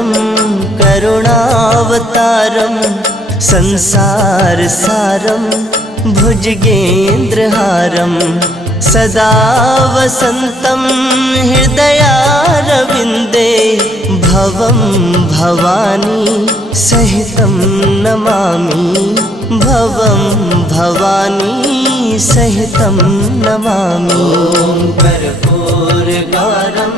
सागरं करुणावतारं संसारसारं भुजगेन्द्रहारं सदा वसन्तं हृदयारविन्दे भवं भवानी सहितं नमामि भवं भवानी सहितं नमामि। कर्पूरगौरं